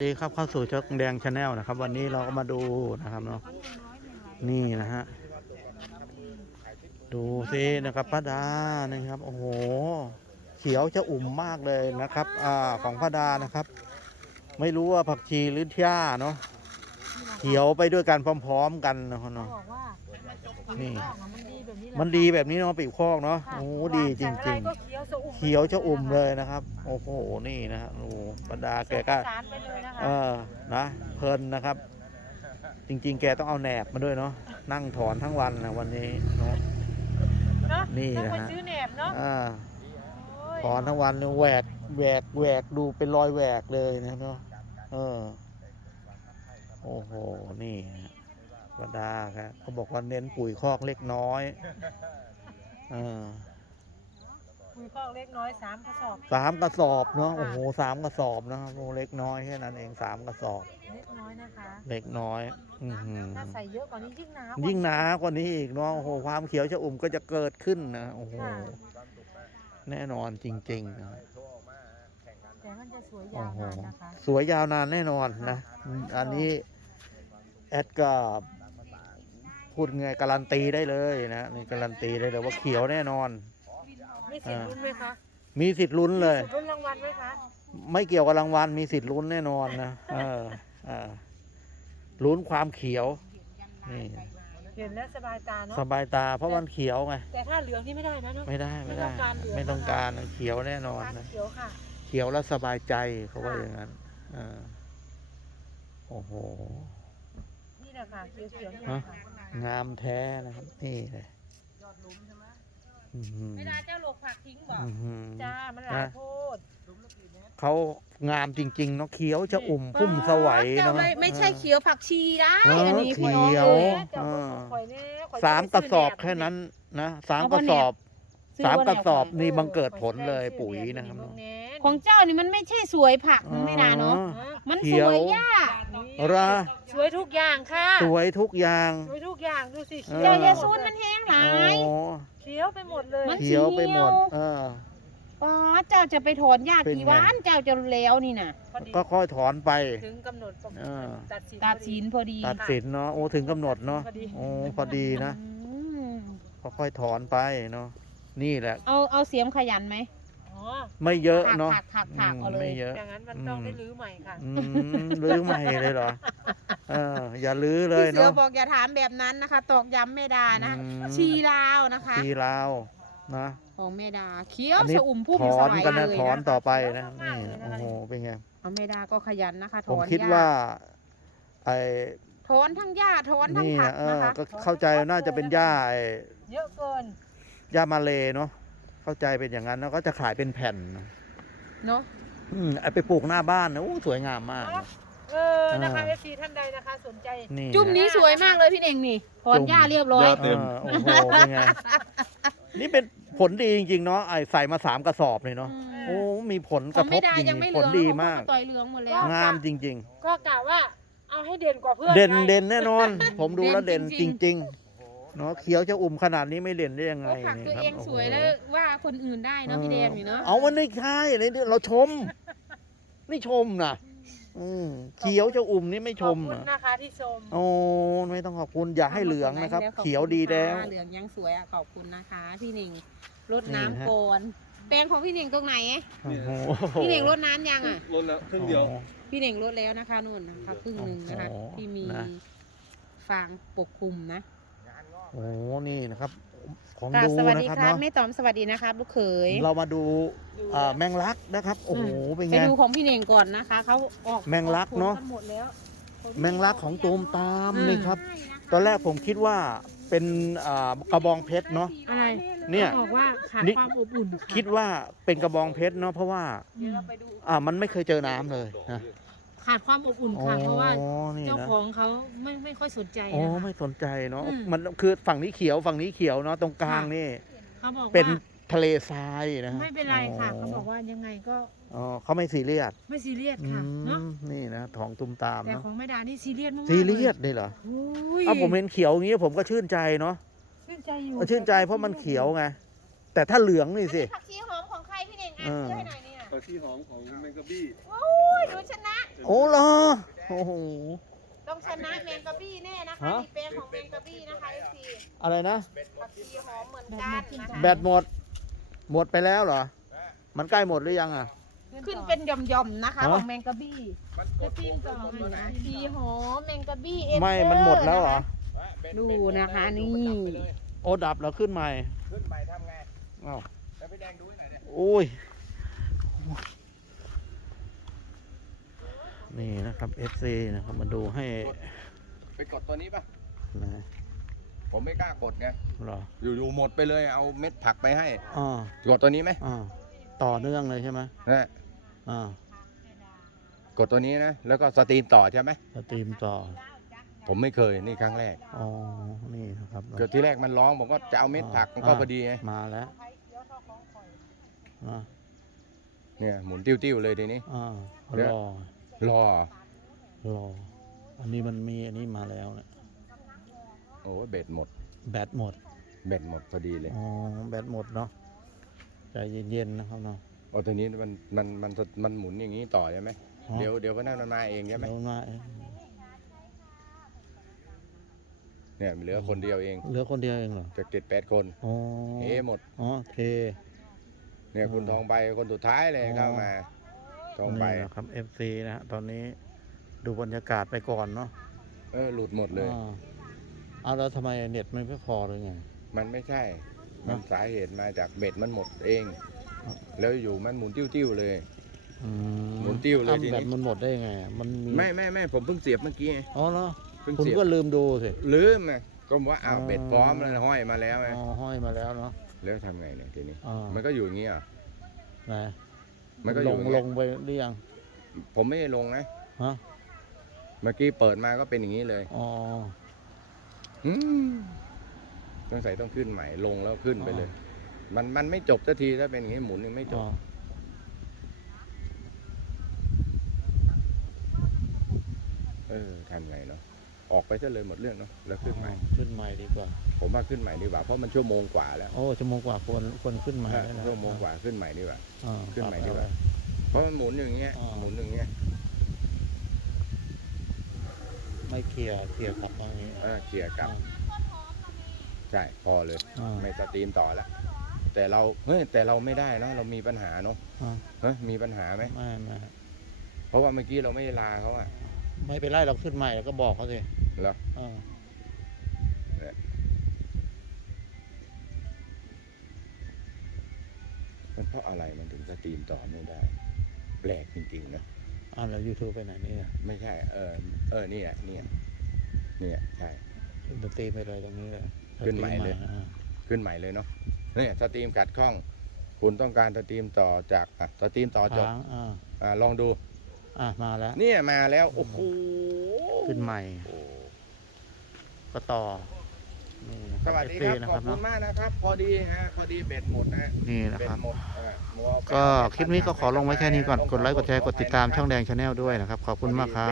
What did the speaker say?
สวัสดีครับเข้าสู่ช็อคแดงชาแนลนะครับ วันนี้เราก็มาดูนะครับเนาะนี่นะฮะดูสินะครับพระดานะครับโอ้โห เขียวจะอุ่มมากเลยนะครับ อ่าของพระดานะครับ ไม่รู้ว่าผักชีหรือหญ้าเนาะ เขียวไปด้วยกันพร้อม ๆ กันนะครับเขาเนาะ บอกว่านี่นี่มันดีแบบนี้เนาะปีกคอกเนาะโอ้โหดีจริงๆเขียวจะอุ่มเลยนะครับ โอ้โหนี่นะฮะโอ้โหป้าดาแกก็ สารไปเลยนะคะเออ นะ เพลินนะครับ จริงๆ แกต้องเอาแหนบมาด้วยเนาะ นั่งถอนทั้งวันนะวันนี้เนาะเนาะนี่ต้องนะไปฮะซื้อแหนบเนาะอ่าโอ้ยถอนทั้งวันเนี่ยแหวกแหวกแหวกดูเป็นรอยแหวกเลยนะครับเนาะ เออ โอ้โห นี่ฮะวดาครับเขาบอกว่าเน้นปุ๋ยคอกเล็กน้อยเออคุยข้อเล็กน้อยสามกระสอบสามกระสอบเนาะ โอ้โหสามกระสอบนะครับโอ้เล็กน้อยแค่นั้นเองสามกระสอบ เล็กน้อยนะคะเล็กน้อย อือหือถ้าใส่เยอะกว่านี้ยิ่งหนาวยิ่งหนากว่านี้อีกเนาะ โอ้โห ความเขียวชอุ่มก็จะเกิดขึ้นนะ โอ้โหค่ะแน่นอนจริงๆนะแต่มันจะสวยโอ้ยาวโหนานนะคะ สวยยาวนานแน่นอนนะอืมอันนี้ แอดก็พูดไงการันตีได้เลยนะนี่การันตีได้เลยว่าเขียวแน่นอน มีสิทธิ์ลุ้นไหมคะมีสิทธิ์ลุ้นเลยสิทธิ์ลุ้นรางวัลไหมคะไม่เกี่ยวกับรางวัลมีสิทธิ์ลุ้นแน่นอนนะเออเออลุ้นความเขียวนี่เห็นแล้วสบายตาเนาะสบายตาเพราะมันเขียวไงแต่ถ้าเหลืองนี่ไม่ได้นะเนาะไม่ได้ไม่ได้ ไม่ต้องการเหลืองไม่ต้องการเขียวแน่นอนการนะเขียวค่ะ เขียวแล้วสบายใจเขาว่าค่ะอย่างนั้นอ่าโอ้โห นี่แหละค่ะเขียวเขียวๆนี่แหฮะละค่ะงามแท้นะครับ นี่เลยอื้อหือไม่ได้เจ้าโลกผักทิ้งบ่อื้อหือจ้ามันหลายโพดเขางามจริงๆเนาะเขียวจะอุ่มพุ่มสวัยเจ้าเนาะไม่ไม่ใช่เขียวผักชีได้เอออันนี้เขีพี่น้องยวเอ้ยเจ้าคนของข่อยแน่ข่อยสามกระสอบแค่นั้นนะสามกระสอบ ซื้อสามบ่กระสอบแนวนี่บังเกิดผลเลยปุ๋ยนะครับเบิ่งแหของเจ้านี่มันไม่ใช่สวยผักมันไม่นาเนาะอ๋อฮะมันเขีสยว วยยาก ราสวยทุกอย่างค่ะสวยทุกอย่าง สวยทุกอย่างดูสิเออเจ้าเยาซูนมันแห้งหลาโอ้ยเขียวไปหมดเลยมัน เขียวไปหมด เอออ๋อเจ้าจะไปถอนหญ้าเป็นกี่ไงวันเจ้าจะแล้วนี่น่ะ พอดีก็ค่อยถอนไป ถึงกำหนดปกเออ ตัดสินตัดสินพอดีตัดสินเนาะโอ้ถึงกำหนดเนาะพอดีโอ้พอดีนะอืมก็ค่อยถอนไปเนาะนี่แหละ เอาเอาเสียมขยันไหมอ๋อ ไม่เยอะเนาะถักถักถักอืมเอาเลยไม่เยอะอย่างนั้นมันต้องอืมได้รื้อใหม่ค่ะอืมลื้อใหม่เลยเหรอเอออย่าลื้อเลยพี่เสือเนาะบอกอย่าถามแบบนั้นนะคะ ตอกย้ำไม่ได้นะคะอืมชีลาวนะคะทีลาวนะของแม่ดาเขียวอันนี้สะอุ่มพุ่มถสอนวายกันเลนะยถอนนะต่อไปนะมากนี่เลยนะโอ้โหเป็นไงเอาแม่ดาก็ขยันนะคะถผมอนคิดหญ้ว่าไอ้ถอนทั้งหญ้าถอนทั้งนี่ผันะกเอนะอคะก็เข้าใจน่าจะเป็นหญ้าไอ้เยอะเกินหญ้ามาเลเนาะ เข้าใจเป็นอย่างนั้นแล้วก็จะขายเป็นแผ่นนะเนาะอืมไอ้ไปปลูกหน้าบ้านนะโอ้สวยงามมากเนาะเออนะคะอ่าเอฟซีท่านใดนะคะสนใจนี่จุ่มนี้สวยมากเลยพี่เน่งนี่ถอนหญ้าเรียบร้อยยอดเออโอ้โหเป็นไงนี่เป็นผลดีจริงๆเนาะไอ้ใส่มาสามกระสอบเลยเนาะอืมโอ้มีผลขกอระงทแม่บดาจริยังงไม่เหผลืลองดีของมากต่อยเหลืองหมดแล้วงามจริงก็กะว่าเอาให้เด่นกว่าเพื่อนๆเด่นไงเด่นแน่นอน ผมดูแล้วเด่เด่นนจจริงริงๆ เนาะเขียวจะอุ่มขนาดนี้ไม่เด่นได้ยังไงโอ้ผักนี่ตัวครับเองโโหสวยแล้วว่าคนอื่นได้เนาะพี่แดงนี่เนาะเอามันไม่ใช่เลยเราชมนี่ชมนะอืมเขียวจะอุ่มนี่ไม่ชขอบมคุณนะนะคะที่ชมโอ้ไม่ต้องขอบคุณอย่าให้เหลืองนะครับ เขียวดีแล้วเหลืองยังสวยอะขอบคุณนะคะพี่เน่งรดนี่น้ำฮะก่อนแปลงของพี่เน่งตรงไหนโอ้โหพี่เน่งรดน้ำยังอะลดแล้วครึ่งเดียว พี่เน่งรดแล้วนะคะนู่นนะคะครึ่งหนึ่งนะคะโอ้โหที่มีนะฟางปกคลุมนะ โอ้นี่นะครับ ของกราบดูสวัสนะดีครับครับเนาะแม่ต๋อมสวัสดีนะครับลูกเขยเรามาดูดูอ่าแมงลักนะครับ โอ้โหเป็นไปไง ดูของพี่เน่งก่อนนะคะเขาออกแมงลักเนอะ ออผลกัหมดแล้ว แมงลักของตูมตามอืม นี่ครับ ตอนแรกผมคิดว่าเป็นอ่ากระบองเพชรเนาะ อะไรเนี่ย ขาบอกว่าขาดนี่ ความอบอุ่นค่ะคิดว่าเป็นกระบองเพชรเนาะเพราะว่า เดี๋ยวเราไปดู อ่ามันไม่เคยเจอน้ำเลยนะ ขาดความอบอุ่นค่ะเพราะว่าอ๋อนี่เจ้านะของเขาไม่ไม่ค่อยสนใจอ๋อนะคะไม่สนใจเนาะอืมมันคือฝั่งนี้เขียวฝั่งนี้เขียวเนาะตรงกลางค่ะ นี่ เขาบอกเป็นว่าทะเลทรายนะไม่เป็นไรค่ะเขาบอกว่ายังไงก็อ๋อเขาไม่ซีเรียสไม่ซีเรียสอืค่ะเนาะมนี่นะท้องตุมตามแต่เนาะของแม่ดานี่ซีเรียสมากๆซีเรียสลเลยเหรอโอ้ยเอาผมเห็นเขียวอย่างนี้ผมก็ชื่นใจเนาะชื่นใจอยู่ชื่นใจเพราะมันเขียวไงแต่ถ้าเหลืองนี่สิ ผักชีหอมของใครพี่เน่งอะเออซื้อให้หน่อยนี่น่ะ ผักชีหอมของแมงกะบี้ดูชนะ โอ้เหรอโอ้โห ต้องชนะแมงกะบี้แน่นะคะฮะนี่เป็นของแมงกะบี้นะคะไอซีอะไรนะ ผักชีหอมเหมือนกันนะคะแบตหมด หมดไปแล้วเหรอ มันใกล้หมดหรือยังอะ ขึ้นเป็นหย่อมๆนะคะ ฮะ ของแมงกะบี้จะจิ้มต่อไหมผักชีหอมแมงกะบี้เอ็นไม่ มันหมดแล้วเหรอ ดูนะคะนี่โอ้ดับแล้วขึ้นใหม่ ขึ้นใหม่ทำไงอ้าวแล้วพี่แดงดูให้หน่อยเนี่ย โอ้ย นี่นะครับ FC นะครับ มาดูให้ไปกดตัวนี้ป่ะนะผมไม่กล้ากดไงเหรออยู่ๆหมดไปเลยเอาเม็ดผักไปให้อ่ากดตัวนี้ไหมอ่าต่อเนื่องเลยใช่ไหมนะอ่ากดตัวนี้นะ แล้วก็สตรีมต่อใช่ไหมสตรีมต่อ ผมไม่เคยนี่ครั้งแรกอ๋อนี่นะครับเกิดที่แรกมันร้องผมก็จะเอาเม็ดผักมันก็พอดีไงมาแล้วอ่า เนี่ยหมุนติ้วๆเลยทีนี้อ่าเดี๋ยวรอรอรอ อันนี้มันมีอันนี้มาแล้วเนี่ยโอ้ยเบ็ดหมด แบตหมด เบ็ดหมดพอดีเลยอ๋อ แบตหมดเนาะ ใจเย็นๆนะครับเนาะโอ้ตัวนี้มันมันมันมันหมุนอย่างนี้ต่อใช่ไหมอ๋อเดี๋ยวเดี๋ยวก็นั่นมันมาเองใช่ไหมเดี๋ยวมาเองเนี่ยเหลือคนเดียวเอง เหลือคนเดียวเองเหรอจากเจ็ดแปดคน อ๋อเฮหมด อ๋อ เท เนี่ยคุณอืมทองใบคนสุดท้ายเลยอ๋อเข้ามาทองใบนี่นะครับ FC นะฮะตอนนี้ดูบรรยากาศไปก่อนเนาะเออหลุดหมดเลยอ่าเอาแล้วทำไมเน็ตมันไม่พอเลยไง มันไม่ใช่เนอะมันสาเหตุมาจากเบ็ดมันหมดเองอะแล้วอยู่มันหมุนติ้วๆเลย อืมหมุนติ้วเลยอ้าทีนี้ แบตมันหมดได้ยังไงอะมันมีไม่ไม่ไม่ผมเพิ่งเสียบเมื่อกี้ไงอ๋อเหรอเพิ่งคุณเสียบก็ลืมดูสิ ลืมไงก็บอกว่าอ้าวอ๋อเบ็ดพร้อมแล้วห้อยมาแล้วไงอ๋อห้อยมาแล้วเนาะ แล้วทำไงเนี่ยทีนี้ อ่ามันก็อยู่อย่างนี้อะไหนมันก็อลยู่งอย่างลนี้งไปหรือยังผมไม่ได้ลงนะ ฮะเมื่อกี้เปิดมาก็เป็นอย่างนี้เลยอ๋ออืมต้องใส่ต้องขึ้นใหม่ ลงแล้วขึ้นไปเลย มันมันไม่จบสักทีถ้าเป็นอย่างนี้หมุนยังไม่จอ๋บ อเออทำไงเนาะ ออกไปซะเลยหมดเรื่องเนาะแล้วขึ้นใหม่ขึ้นใหม่ดีกว่า ผมว่าขึ้นใหม่ดีกว่าเพราะมันชั่วโมงกว่าแล้วโอ้ชั่วโมงกว่าควรควรขึ้นใหม่เออได้แล้วชั่วโมงกว่าขึ้นใหม่ดีกว่าอ่าขึ้นใหม่ปรับดีกว่าเอเพราะมันหมุนอย่างเงี้ยอ๋อหมุนอย่างเงี้ยไม่เคลียร์เคลียร์กลับมาอย่างนี้เออเคลียร์กลับใช่พอเลยอ่าไม่สตรีมต่อแล้วแต่เราเฮ้ยแต่เราไม่ได้เนาะเรามีปัญหาเนาะอ่าเฮ้ยมีปัญหาไหมไม่ไม่เพราะว่าเมื่อกี้เราไม่ได้ลาเขาอะ ไม่เป็นไรเราขึ้นใหม่แล้วก็บอกเขาสิเหรออ่ามันเพราะอะไรมันถึงสตรีมต่อไม่ได้ แปลกจริงๆนะอ่าแล้วยูทูบไปไหนเนี่ยไม่ใช่ เออ เออเนี่ยเนี่ยเนี่ยใช่ดนตรีไปเลยตรงนี้เลยขึ้นใหม่เลยอ่าขึ้นใหม่เลยเนาะเนี่ยสตรีมกัดข้อง คุณต้องการสตรีมต่อจากอะสตรีมต่อจบค้างอ่า อ่าลองดู อ่ามาแล้ว เนี่ยมาแล้ว โอ้โหขึ้นใหม่โอ้ก็ต่อนี่นะสวัสดีครับ นะขคอรับบคุณเนาะมากนะครับ พอดีฮะ พอดีเบ็ดหมดนะฮะนี่นะเบ็คดรับ หมดอ่ามัวไปก็เอาคลิปนี้ก็ขอลงไว้แค่นี้ก่อนต้กดไลค์ กดแชร์ กดติดตามช่องแดงชาแนลด้วยนะครับ ขอบคุณมากครับ